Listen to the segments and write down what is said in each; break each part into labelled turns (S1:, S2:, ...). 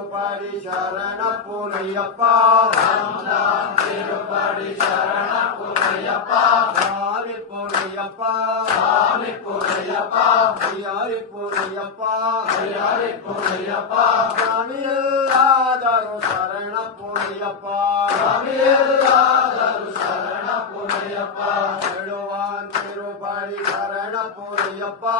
S1: திருப்படி சரண புனையப்பா
S2: ராமதாஸ் திருப்படி சரண புனையப்பா
S1: சாமி புனையப்பா
S2: சாமி புனையப்பா
S1: ஐயாரி புனையப்பா
S2: ஐயாரி புனையப்பா
S1: சாமியில்லாதரு சரண புனையப்பா
S2: சாமியில்லாதரு சரண புனையப்பா
S1: புனையப்பா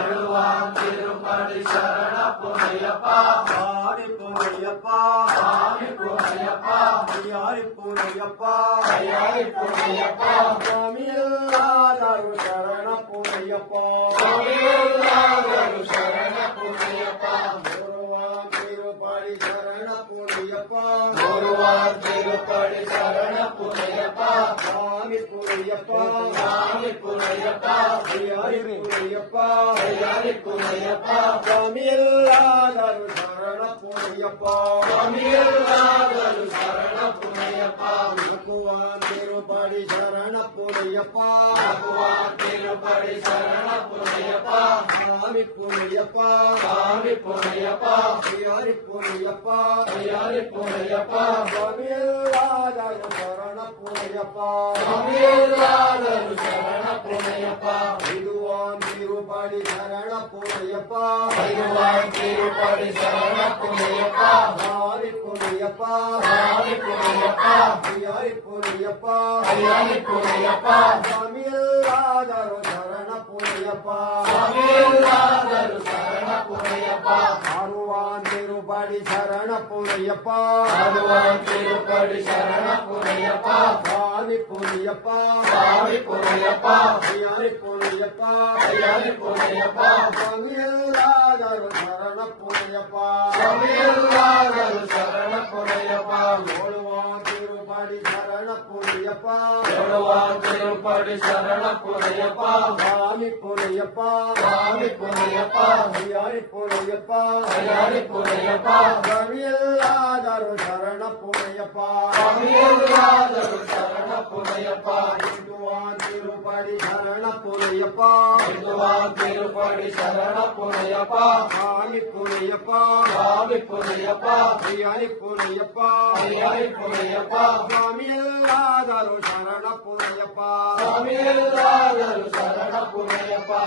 S2: எழுவான் திருப்படி சரண புனையப்பா
S1: சாமி புனையப்பா
S2: சாமி புனையப்பா
S1: ஐயாரி புனையப்பா
S2: ஐயாரி புனையப்பா
S1: சாமியில்லாதரு சரண புனையப்பா
S2: சாமியில்லாதரு
S1: சாமி புனையப்பா
S2: சாமி புனையப்பா
S1: ஐயாரி புனையப்பா
S2: ஐயாரி புனையப்பா
S1: சாமியில்லாதரு சரண புனையப்பா
S2: சாமியில்லாதரு சரண
S1: சரண புனையப்பா
S2: திருப்படி சரண புனையப்பா
S1: சாமி புனையப்பா
S2: சாமி புனையப்பா
S1: ஐயாரி புனையப்பா
S2: ஐயாரி புனையப்பா
S1: சாமியில்லாதரு சரண புனையப்பா
S2: சாமியில்லாதரு சரண புனையப்பா
S1: இதுவான் திருப்படி சரண புனையப்பா
S2: பகவான் திருப்படி சரண புனையப்பா
S1: சாமி புனையப்பா
S2: சாமி புனையப்பா
S1: ஐயாரி புனையப்பா
S2: ஐயாரி புனையப்பா
S1: சாமியில்லாதரு சரண புனையப்பா
S2: சாமியில்லாதரு சரண புனையப்பா
S1: அருவான் திருப்படி சரண புனையப்பா
S2: பகவான் திருப்படி சரண புனையப்பா
S1: சாமி புனையப்பா
S2: சாமி புனையப்பா
S1: ஐயாரி புனையப்பா
S2: ஐயாரி புனையப்பா
S1: சாமியில்லாதரு திருப்படி சரண புனையப்பா
S2: எழுவான் திருப்படி சரண புனையப்பா
S1: சாமி புனையப்பா
S2: சாமி புனையப்பா
S1: ஐயாரி புனையப்பா
S2: ஐயாரி புனையப்பா
S1: சாமியில்லாதரு சரண புனையப்பா
S2: சாமியில்லாதரு சரண புனையப்பா
S1: திருப்படி சரண புனையப்பா
S2: திருப்படி சரண புனையப்பா
S1: ஆணி புனையப்பா
S2: ஆணி புனையப்பா
S1: ஐயாணி புனையப்பா
S2: ஐயாணி புனையப்பா
S1: சுவாமி எல்லாதரும் சரண புனையப்பா
S2: சுவாமி எல்லாதரும் சரண புனையப்பா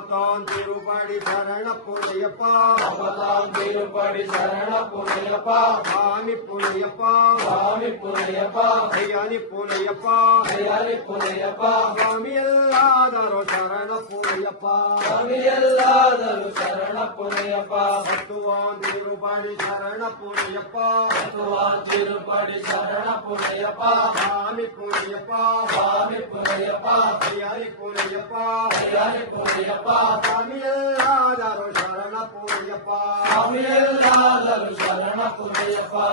S1: முப்பத்தாம் திருப்படி சரண புனையப்பா
S2: அப்பதாம் திருப்படி சரண புனையப்பா
S1: சாமி புனையப்பா
S2: சாமி புனையப்பா
S1: ஐயாரி புனையப்பா
S2: ஐயாரி புனையப்பா
S1: சாமியில்லாதரு சரண புனையப்பா
S2: சாமியில்லாதரு சரண புனையப்பா
S1: பத்துவான் திருப்படி சரண புனையப்பா
S2: பகவான் திருப்படி சரண புனையப்பா
S1: சாமி புனையப்பா
S2: சாமி புனையப்பா
S1: ஐயாரி புனையப்பா
S2: ஐயாரி புனையப்பா
S1: சரணப்பா
S2: தமிழ் சரண
S1: புரியப்பா தமிழ் சரண
S2: புரியப்பா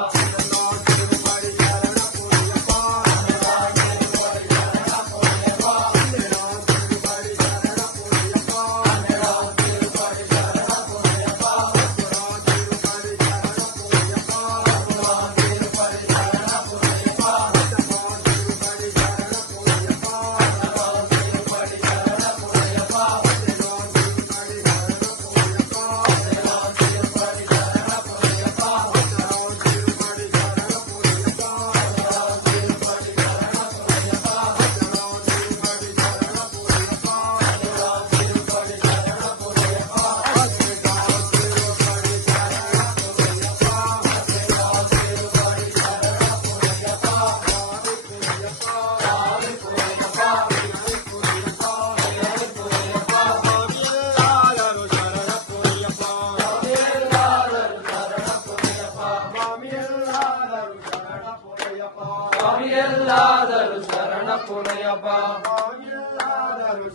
S2: சாமியல்லாதரு சரண புனையப்பா